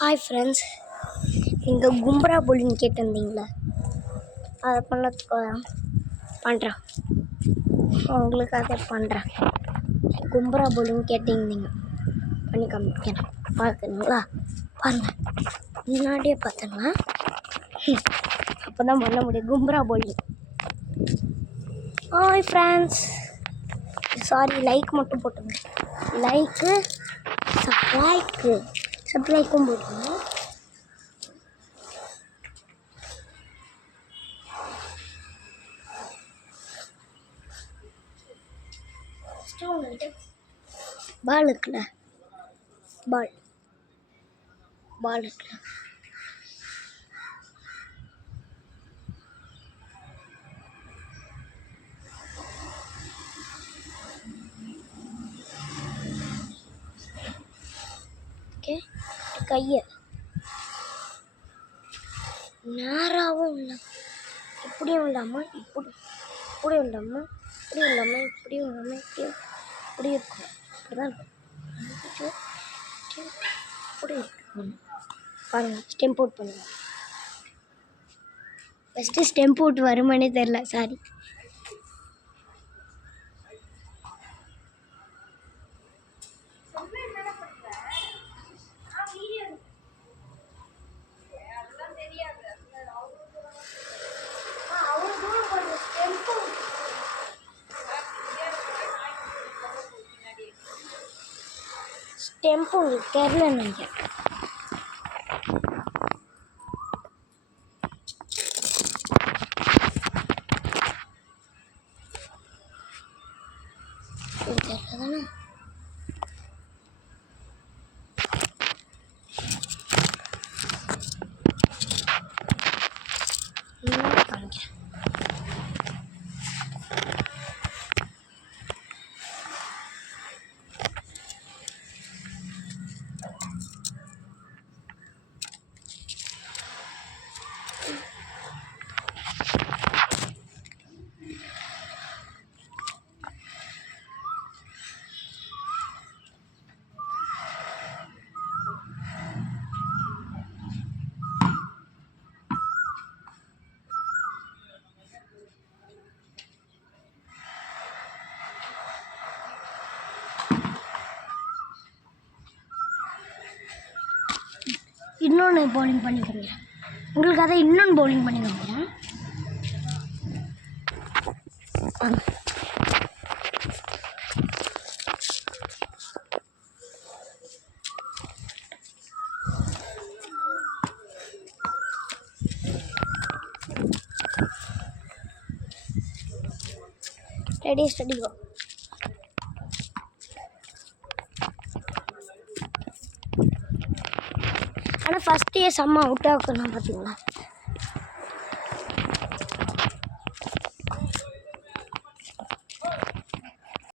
Hi friends, நீங்கள் கும்பரா போலின்னு கேட்டிருந்தீங்களே, அதை பண்ணதுக்கு பண்ணுறேன். உங்களுக்கு அதை பண்ணுறேன். கும்பரா போலின்னு கேட்டிருந்தீங்க, பண்ணி காமிக்கிறேன். பார்க்குறீங்களா? பாருங்கள், முன்னாடியே பார்த்தேன்னா அப்போ தான் பண்ண முடியும். கும்பரா போலி. ஹாய் ஃப்ரெண்ட்ஸ், சாரி, லைக் மட்டும் போட்டுங்க. லைக்கு சப்ஸ்கிரைக்கும் போட்டுங்க. பால் இருக்குல்ல, பால் இருக்குல்ல, ஓகே. கையை நேராகவும் இல்லை, இப்படியும் இல்லாமல் இப்படியும் இல்லாமல் இப்படியும் இல்லாமல் இப்படி இருக்கும். இப்படிதான் இப்படி இருக்கும். பாருங்கள், ஸ்டெம்ப் அவுட் பண்ணுங்கள். ஃபஸ்ட்டு ஸ்டெம்ப் அவுட் வருமானே தெரில, சாரி. ஸ்டெம்ப் உங்களுக்கு தெரில நினைக்கிறேன். தெரியல தானே? காமிக்கிறேன். இன்னொன்று பவுலிங் பண்ணி காமிக்கிறேன் உங்களுக்கு. அதை இன்னொன்று பவுலிங் பண்ணி காமிக்கிறேன். ரெடி, ஸ்டடி, கோ. ஆனால் ஃபஸ்ட்டே செம்ம அவுட்டாக இருக்கணும், பார்த்தீங்களா?